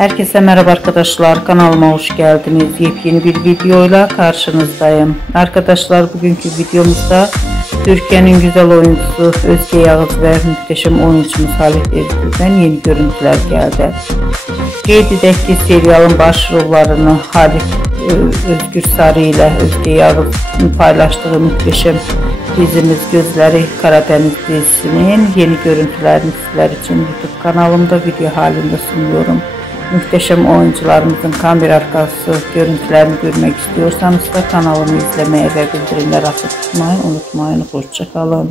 Herkese merhaba arkadaşlar, kanalıma hoş geldiniz. Yepyeni bir videoyla karşınızdayım. Arkadaşlar, bugünkü videomuzda Türkiye'nin güzel oyuncusu Özge Yağız ve muhteşem oyuncumuz Halit Ergül'den yeni görüntüler geldi. Qeyd edək ki, serialın başrollarını Halit Özgür Sarı ile Özge Yağız'ın paylaştığı muhteşem dizimiz Gözleri Karadeniz dizisinin yeni görüntülerini sizler için YouTube kanalımda video halinde sunuyorum. Muhteşem oyuncularımızın kamera arkası görüntülerini görmek istiyorsanız da kanalımı izlemeyi ve bildirimleri açıp tutmayı unutmayın. Hoşça kalın.